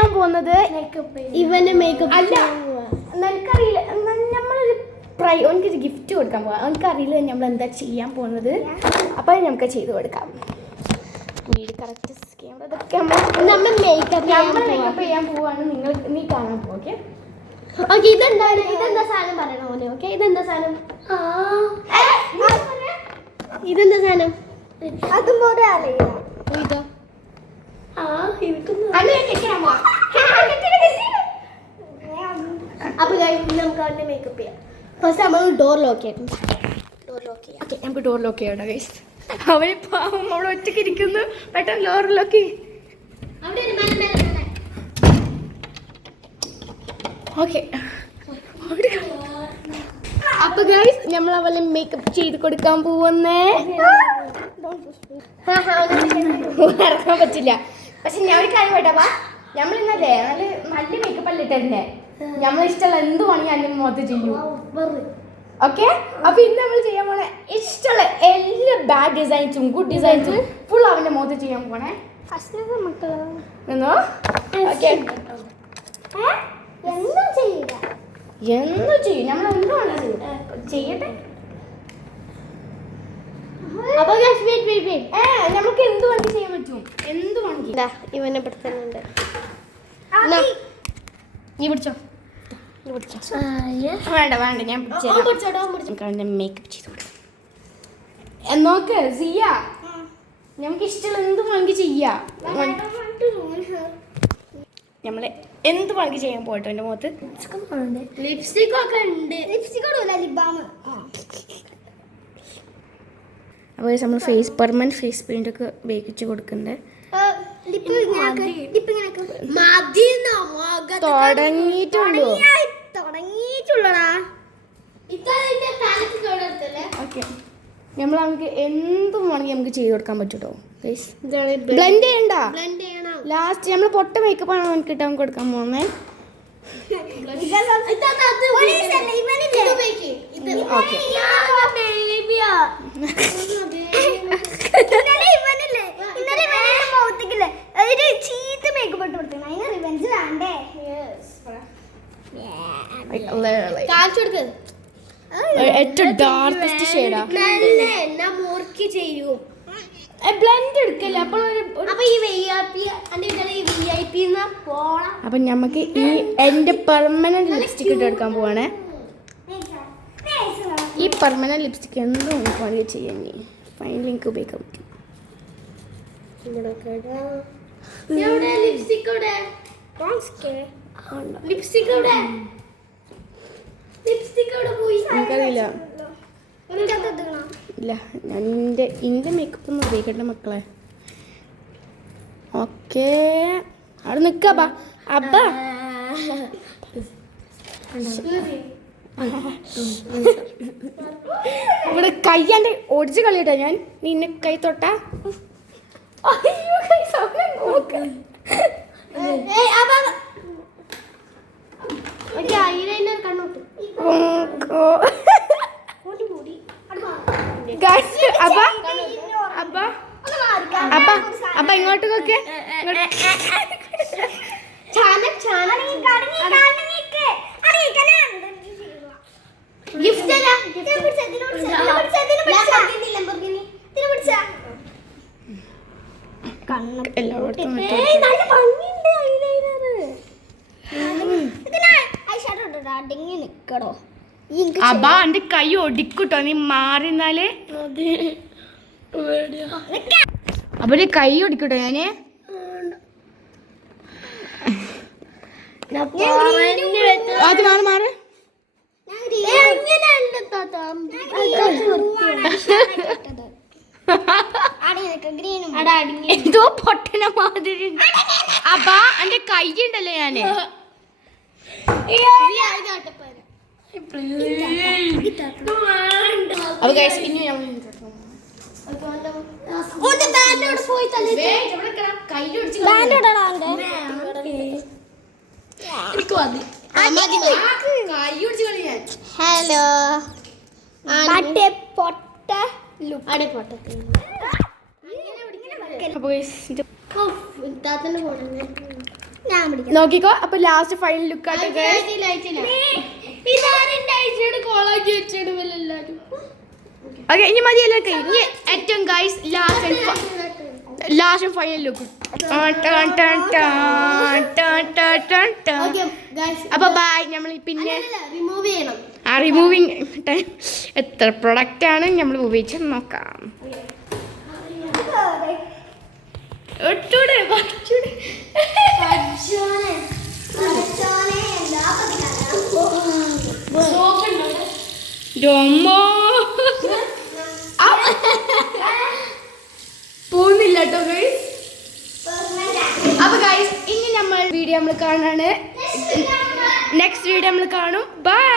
ചെയ്യാൻ പോകുന്നത് ഇവന് മേക്കപ്പ് അല്ല, നിനക്കറിയില്ല. നമ്മളൊരു ഓനക്കൊരു ഗിഫ്റ്റ് കൊടുക്കാൻ പോവാം. അവനക്കറിയില്ല നമ്മൾ എന്താ ചെയ്യാൻ പോകുന്നത്. അപ്പോൾ നമുക്ക് ചെയ്ത് കൊടുക്കാം. വീട് കറക്റ്റ് ക്യാമറ ഇതൊക്കെ നമ്മൾ മേക്കപ്പ് ചെയ്യാൻ പോവാണ്. നീ കാണാൻ പോകും. Okay okay. ഇതെന്താ സാധനം പറയണ പോലെ. ഓക്കെ, ഇതെന്താ സാധനം? ഇതെന്താ സാധനം? അതും കൂടെ അറിയാം. ഇതോ? അപ്പൊ നമുക്ക് അവന്റെ മേക്കപ്പ് ചെയ്യാം. ഫസ്റ്റ് നമ്മൾ ഡോർ ലോക്ക് ചെയ്യാം. നമുക്ക് ഡോർ ലോക്ക് ചെയ്യണം ഗൈസ്. അവര് പാവം അവിടെ ഒറ്റയ്ക്ക് ഇരിക്കുന്നു. പെട്ടെന്ന് ഡോർ ലോക്ക്. ഓക്കെ. അപ്പൊ ഗൈസ് നമ്മൾ അവളെ മേക്കപ്പ് ചെയ്ത് കൊടുക്കാൻ പോവുന്നേ. ഇറക്കാൻ പറ്റില്ല. പക്ഷെ ഞാൻ ഒരു കാര്യം കേട്ടാ, നമ്മൾ ഇന്നല്ലേ നല്ല മേക്കപ്പ് അല്ലേ ഇട്ടേ. നമ്മൾ ഇഷ്ടമുള്ള എന്ത് വേണമെങ്കിൽ അതിന്റെ മുഖത്ത് ചെയ്യും. ഓക്കെ. അപ്പൊ ഇന്ന് നമ്മൾ ചെയ്യാൻ പോണേ ഇഷ്ടമുള്ള എല്ലാ ബാഡ് ഡിസൈൻസും ഗുഡ് ഡിസൈൻസും ഫുൾ അവന്റെ മുഖത്ത് ചെയ്യാൻ പോണേ. എന്തും ചെയ്യും. നമ്മൾ എന്താണ് ചെയ്യട്ടെ. അപ്പൊ നമുക്ക് എന്ത് വേണമെങ്കിൽ ചെയ്യാൻ പറ്റും. എന്ത് വേണമെങ്കിൽ. ഇവനെ പെടുത്തുന്നുണ്ട്. നീ പിടിച്ചോ. വേണ്ട ഞാൻ മേക്കപ്പ് ചെയ്ത് കൊടുക്കാം. നോക്ക് സിയ, നമുക്ക് ഇഷ്ടമുള്ള എന്ത് വേണമെങ്കിൽ ചെയ്യാം. നമ്മള് എന്ത് വേണമെങ്കിൽ ചെയ്യാൻ പോട്ടോ എൻ്റെ മുഖത്ത്. ലിപ്സ്റ്റിക് ഒക്കെ ഉണ്ട്. അപ്പോൾ നമ്മൾ പെർമനന്റ് ഫേസ് പെയിന്റ് ഒക്കെ വേവിച്ച് കൊടുക്കണ്ടേ. തുടങ്ങിയിട്ടുള്ളടാ. ഓക്കെ. നമുക്ക് എന്തും വേണമെങ്കിൽ നമുക്ക് ചെയ്ത് കൊടുക്കാൻ പറ്റൂട്ടോ. ബ്ലെൻഡ് ചെയ്യണ്ട. ലാസ്റ്റ് നമ്മൾ പൊട്ട മേക്കപ്പ് ആണ് നമുക്ക് ഇട്ടാൻ കൊടുക്കാൻ പോകുന്നത്. ഏറ്റവും ഡാർക്കസ്റ്റ് ഷെയ്ഡാ. ബ്ലെൻഡ് എടുക്കല്ലേ. അപ്പൊ നമുക്ക് ഈ എന്റെ പെർമനന്റ് ലിപ്സ്റ്റിക് ഇട്ട് എടുക്കാൻ പോവാണേ. ഈ പെർമനന്റ് ലിപ്സ്റ്റിക് എന്തും നമുക്ക് വേണമെങ്കിൽ ചെയ്യാൻ. ഫൈനലി എനിക്ക് ഉപയോഗിക്കാൻ പറ്റും. എനിക്കറിയില്ല. ഇല്ല, ഞാൻ എൻ്റെ മേക്കപ്പ് ഒന്നും ഉപയോഗിക്കട്ടെ മക്കളെ. ഓക്കെ, അവിടെ നിൽക്കാ. അബ്ബാ ഇവിടെ കയ്യാൻ്റെ ഒടിച്ച് കളിയിട്ടാ ഞാൻ. നിന്നെ കൈ തൊട്ടാ അപ്പൊ ഇങ്ങോട്ടൊക്കെ എല്ലായിടത്തും അബാ എന്റെ കൈ ഒടിക്കൂട്ടോ. നീ മാറിന്നാലേ. അപ്പൊ കൈ ഒടിക്കൂട്ടോ ഞാന്. അത് മാറി എന്തോ പൊട്ടന മാതിരി. അപ്പാ എന്റെ കൈ ഉണ്ടല്ലോ ഞാന്. അപ്പൊ ഇനി ഹലോ ഞാൻ പിടിക്കാം. നോക്കിക്കോ. അപ്പൊ ലാസ്റ്റ് ഫൈനൽ ലുക്ക് ആയിട്ട് guys. ഓക്കെ ഇനി മതി എല്ലാവർക്കും. ഇനി ഏറ്റവും ഗൈസ് ലാസ്റ്റ് ഫൈനൽ ലുക്ക്. അപ്പൊ ബൈ. നമ്മൾ പിന്നെ റിമൂവ് ചെയ്യണം. റിമൂവിങ് ടൈം എത്ര പ്രൊഡക്റ്റ് ആണ് നമ്മൾ ഉപയോഗിച്ച് നോക്കാം. പോകുന്നില്ല കേട്ടോ ഗൈസ്. അപ്പൊ ഗൈസ് ഇനി നമ്മൾ വീഡിയോ നമ്മൾ കാണാണ്. നെക്സ്റ്റ് വീഡിയോ നമ്മൾ കാണും. ബൈ.